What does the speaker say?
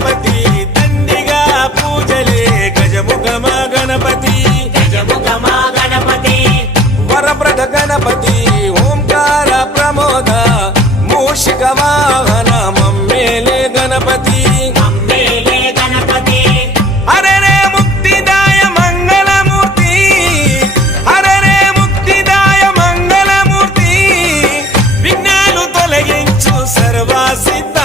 గణపతి దండిగా పూజలే గజముఖమ గణపతి వరప్రద గణపతి ఓంకార ప్రమోద మూషిక వాహన మమ్మేలే గణపతి హరే రే ముక్తిదాయ మంగళమూర్తి హరే రే ముక్తిదాయ మంగళమూర్తి విఘ్నాలు తొలగించు సర్వసిద్ధ